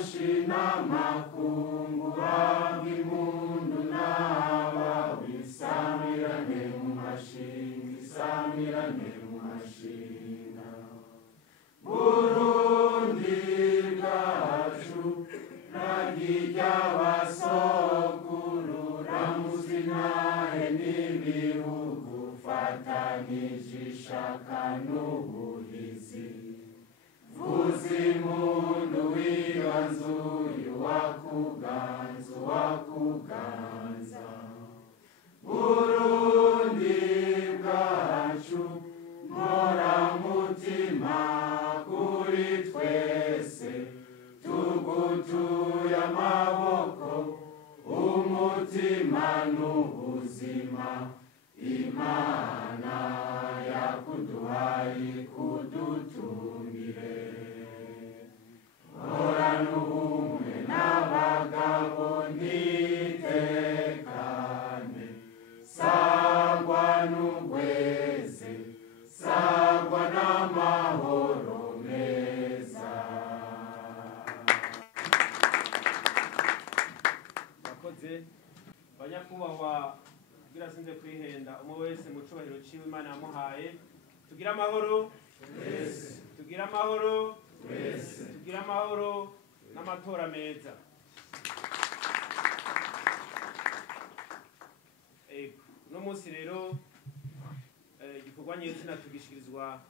mashina makungura bw'impundu n'abawisamirane mu mashinga isamirane mu mashinga Burundi bwacu ragirya basokuru ramuzinahe n'ibihugu fatanije ishaka n'ubuhizi Vuzimundu wibanzuye wakuganza wakuganza Burundi bwacu mpora mutima kuri twese tugutuye amaboko umutima n'ubuzima Imana yakuduhaye kudutungire Ora n'ubumwe n'abagabo nitekane Sagwa n'ugweze sagwa n'amahoro meza Bakoze banyakubahwa kugira sinze kwihenda umwe wese mu cubahiro ciwe Imana yamuhaye tugira amahoro tugira amahoro tugira amahoro n'amatora meza no munsi rero igikorwa nyezina tugishikirizwa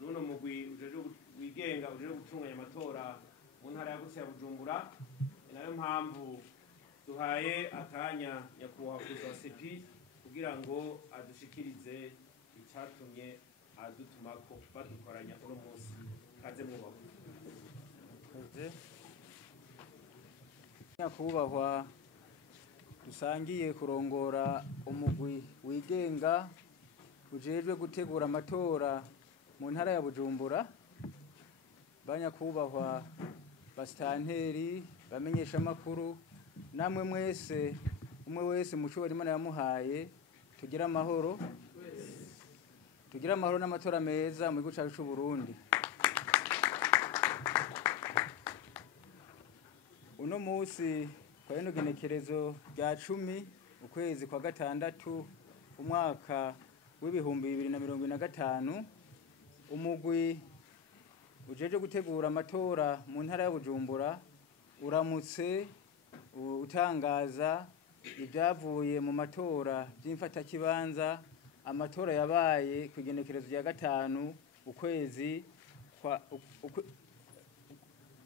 n'uno mugwi ujeje wigenga ujeje gutunganya amatora mu ntara yagutse ya Bujumbura nayo mpamvu duhaye akanya nyakubahwa kuza sepi kugira ngo adushikirize icatumye adutumako badukoranya uno munsi kaze mwubahwa nyakubahwa dusangiye kurongora umugwi wigenga ujejwe gutegura amatora mu ntara ya Bujumbura banyakubahwa basitanteri bamenyesha makuru namwe mwese umwe wese mu cubahiro Imana yamuhaye tugira amahoro n'amatora meza mu gihugu cyacu cy'u Burundi uno munsi kwa rino genekerezo rya 10 ukwezi kwa gatandatu umwaka w'ibihumbi 2025 umugwi ujeje gutegura amatora mu ntara ya Bujumbura uramutse utangaza ibyavuye mu matora by'imfatakibanza amatora yabaye ku genekerezo rya 5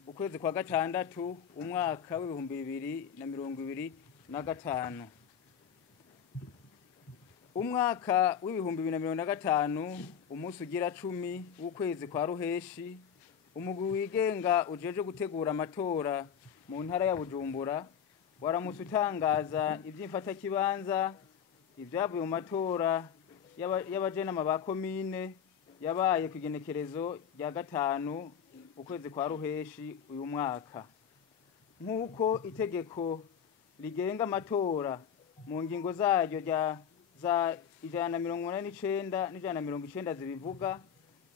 ukwezi kwa gatandatu umwaka w'ibihumbi 2025 umwaka w'ibihumbi 2025 umunsi ugira 10 w'ukwezi kwa ruheshi umugwi wigenga ujeje gutegura amatora mu ntara ya Bujumbura waramutse utangaza iby'imfatakibanza ibyavuye mu matora y'abajenama ba komine yabaye ku genekerezo rya 5 ukwezi kwa ruheshi uyu mwaka nk'uko itegeko rigenga amatora mu ngingo zaryo za 189 n'190 zibivuga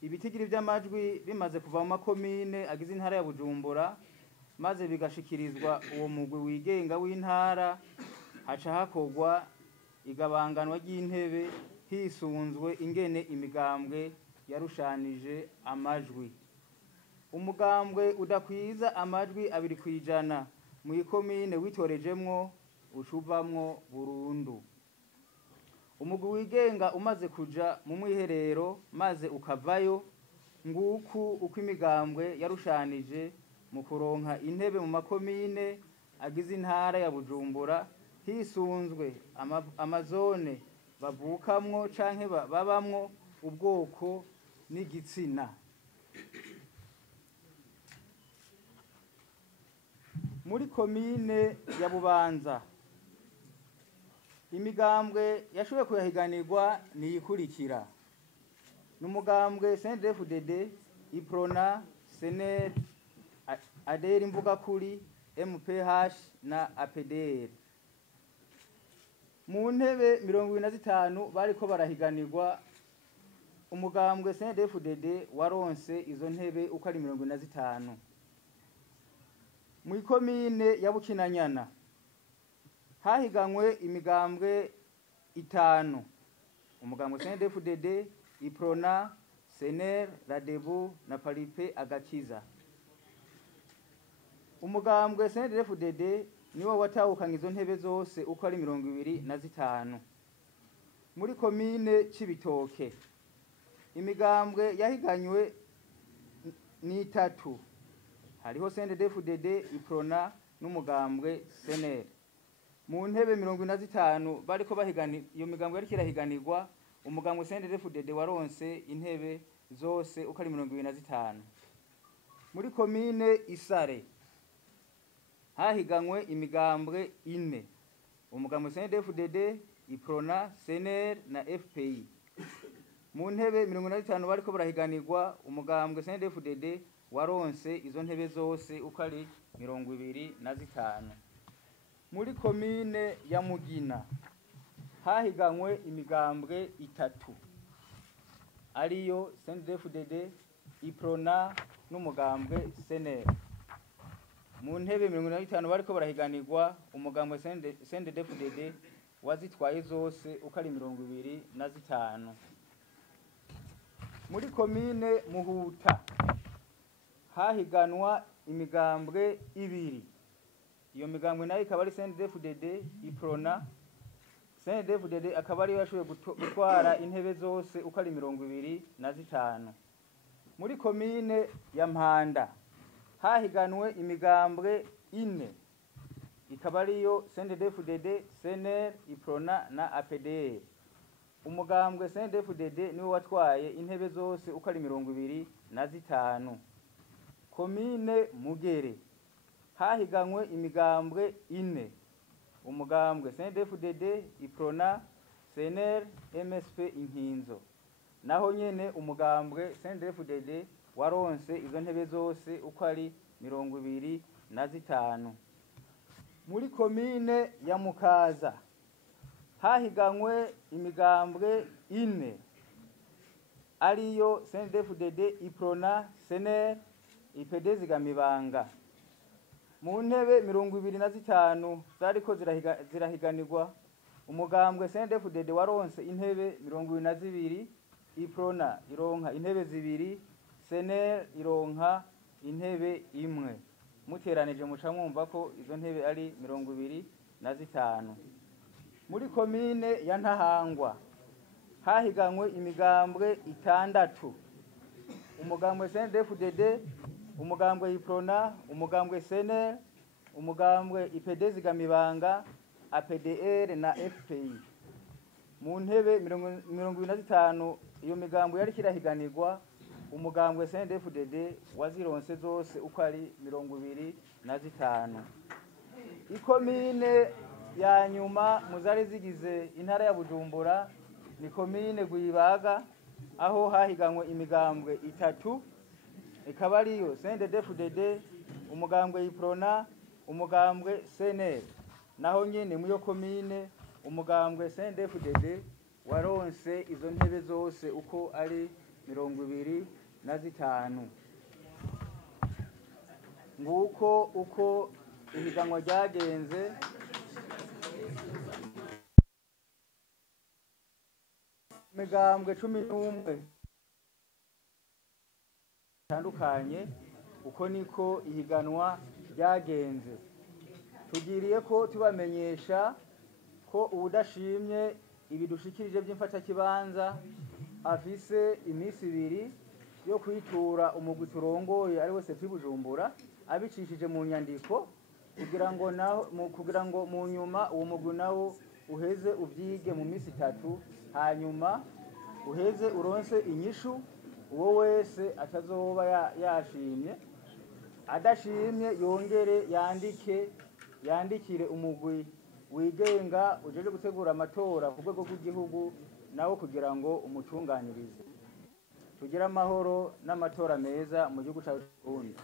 ibitigiri by'amajwi bimaze kuva mu makomine agize intara ya Bujumbura maze bigashikirizwa uwo mugwi wigenga w'intara haca hakogwa igabanganwa ry'intebe hisunzwe ingene imigambwe yarushanije amajwi umugambwe udakwiza amajwi 2% mu ikomine witorejemwo ucuvamwo burundu umugwi wigenga umaze kuja mu mwiherero maze ukavayo nguku uko imigambwe yarushanije mu kuronka intebe mu makomine agize intara ya Bujumbura hisunzwe amazone bavukamwo canke babamwo ubwoko n'igitsina muri komine ya Bubanza imigambwe yashoboye kuyahiganirwa niyikurikira n'umugambwe CNDD-FDD Iprona Sener ADR imvuga kuri MPH na APDR mu ntebe 25 bariko barahiganirwa umugambwe CNDD-FDD waronse izo ntebe uko ari 25 mu ikomine ya Bukinanyana hahiganywe imigambwe 5: umugambwe CNDD-FDD, Iprona, Sener, Radebu na Paripe Agakiza. Umugambwe CNDD-FDD niwo watahukanye izo ntebe zose uko ari 25. Muri komine Cibitoke imigambwe yahiganywe ni 3: hariho CNDD-FDD, Iprona n'umugambwe Sener. Mu ntebe 25 bariko iyo migambwe yari kirahiganirwa, umugambwe CNDD-FDD waronse intebe zose uko ari 25. Muri komine Isare hahiganywe imigambwe 4: umugambwe CNDD-FDD, Iprona, Sener na FPI. Mu ntebe 25 bariko barahiganirwa, umugambwe CNDD-FDD waronse izo ntebe zose uko ari 25. Muri komine ya Mugina hahiganywe imigambwe 3: ariyo CNDD-FDD, Iprona n'umugambwe Sener. Mu ntebe 25 bariko barahiganirwa, umugambwe CNDD-FDD wazitwaye zose uko ari 25. Muri komine Muhuta hahiganwa imigambwe 2: iyo migambwe nayo ikaba ari CNDD-FDD, Iprona. CNDD-FDD akaba ari yashoboye gutwara intebe zose uko ari 25. Muri komine ya Mpanda hahiganwe imigambwe 4: ikaba ariyo CNDD-FDD, Sener, Iprona na APDR. Umugambwe CNDD-FDD niwe watwaye intebe zose uko ari 25. Komine Mugere hahiganywe imigambwe 4: umugambwe CNDD-FDD, Iprona, Sener, MSP Inkinzo. Naho nyene umugambwe CNDD-FDD waronse izo ntebe zose uko ari 25. Muri komine ya Mukaza hahiganywe imigambwe 4: ariyo CNDD-FDD, Iprona, Sener, IPD Zigamibanga. Mu ntebe 25 zariko zirahiganirwa, umugambwe CNDD-FDD waronse intebe 22, Iprona ironka intebe 2, Sener ironka intebe 1. Muteranije muca mwumva ko izo ntebe ari 25. Muri komine ya Ntahangwa hahiganywe imigambwe 6: umugambwe CNDD-FDD, umugambwe Iprona, umugambwe Sener, umugambwe IPD Zigamibanga, APDR na FPI. Mu ntebe 25 iyo migambwe yari kirahiganirwa, umugambwe CNDD-FDD wazironse zose uko ari 25. Ikomine ya nyuma muzari zigize intara ya Bujumbura ni komine Gwibaga, aho hahiganywe imigambwe 3: ikaba ariyo CNDD-FDD, umugambwe Iprona, umugambwe Sener. Naho nyene mu yo komine umugambwe CNDD-FDD waronse izo ntebe zose uko ari 25. Nguko uko ihiganwa ryagenze. Imigambwe 11 tandukanye, uko niko ihiganwa ryagenze. Tugiriye ko tubamenyesha ko ubudashimye ibidushikirije by'imfata kibanza afise iminsi 2 yo kwitura umugwi turongoye ari wese Bujumbura, abicishije mu nyandiko kugira ngo mu nyuma uwo mugwi nawo uheze uvyige mu minsi 3, hanyuma uheze uronse inyishu uwo wese atazoba yashimye. Adashimye yongere yandikire umugwi wigenga ujeje gutegura amatora ku rwego rw'igihugu nawo kugira ngo umutunganirize. Tugira amahoro n'amatora meza mu gihugu cyacu.